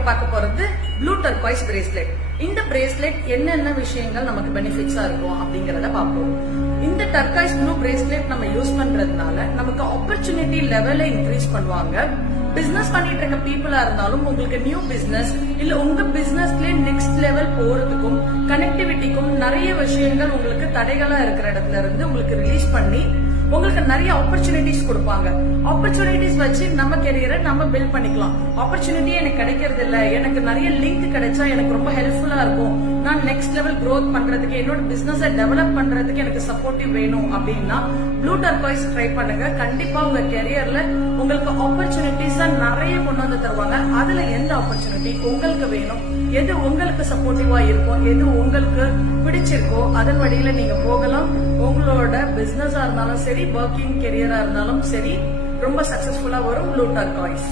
இப்ப பார்க்க போறது ப்ளூ டர்காய்ஸ் பிரேஸ்லெட். இந்த பிரேஸ்லெட் என்னென்ன விஷயங்கள் நமக்கு பெனிஃபிட்ஸா இருக்கும் அப்படிங்கறத பார்ப்போம். இந்த டர்காய்ஸ் ப்ளூ பிரேஸ்லெட் நம்ம யூஸ் பண்றதுனால நமக்கு ஆப்பர்ச்சுனிட்டி லெவலை இன்க்ரீஸ் பண்ணுவாங்க. பிசினஸ் பண்ணிட்டு இருக்க பீப்புளா இருந்தாலும் உங்களுக்கு நியூ பிசினஸ் இல்ல உங்க பிசினஸ்ல நெக்ஸ்ட் லெவல் போறதுக்கும் கனெக்டிவிட்டிக்கும் நிறைய விஷயங்கள் உங்களுக்கு தடைகளா இருக்கிற இடத்துல இருந்து உங்களுக்கு ரிலீஸ் பண்ணி உங்களுக்கு நிறைய ஆப்பர்ச்சுனிட்டிஸ் கொடுப்பாங்க. ஆப்பர்ச்சுனிட்டிஸ் வச்சு நம்ம கெரியரை நம்ம பில்ட் பண்ணிக்கலாம். ஆப்பர்ச்சுனிட்டி எனக்கு கிடைக்கிறது இல்ல, எனக்கு நிறைய லிங்க் கிடைச்சா எனக்கு ரொம்ப ஹெல்ப்ஃபுல்லா இருக்கும், நான் நெக்ஸ்ட் லெவல் க்ரோத் பண்றதுக்கு என்னோட பிசினஸ் டெவலப் பண்றதுக்கு எனக்கு சப்போர்ட்டிவ் வேணும் அப்படின்னா ப்ளூ டர்காய்ஸ் ட்ரை பண்ணுங்க. கண்டிப்பா உங்க கெரியர்ல உங்களுக்கு ஆப்பர்ச்சுனிட்டிஸ் நிறைய கொண்டு வந்து தருவாங்க. அதுல எந்த ஆப்பர்ச்சுனிட்டி உங்களுக்கு வேணும், எது உங்களுக்கு சப்போர்ட்டிவா இருக்கும், எது உங்களுக்கு பிடிச்சிருக்கோ அதன் வழியில நீங்க போகலாம். உங்களோட பிசினஸா இருந்தாலும் சரி, ஒர்க்கிங் கெரியரா இருந்தாலும் சரி, ரொம்ப சக்சஸ்ஃபுல்லா வரும் ப்ளூ டர்காய்ஸ்.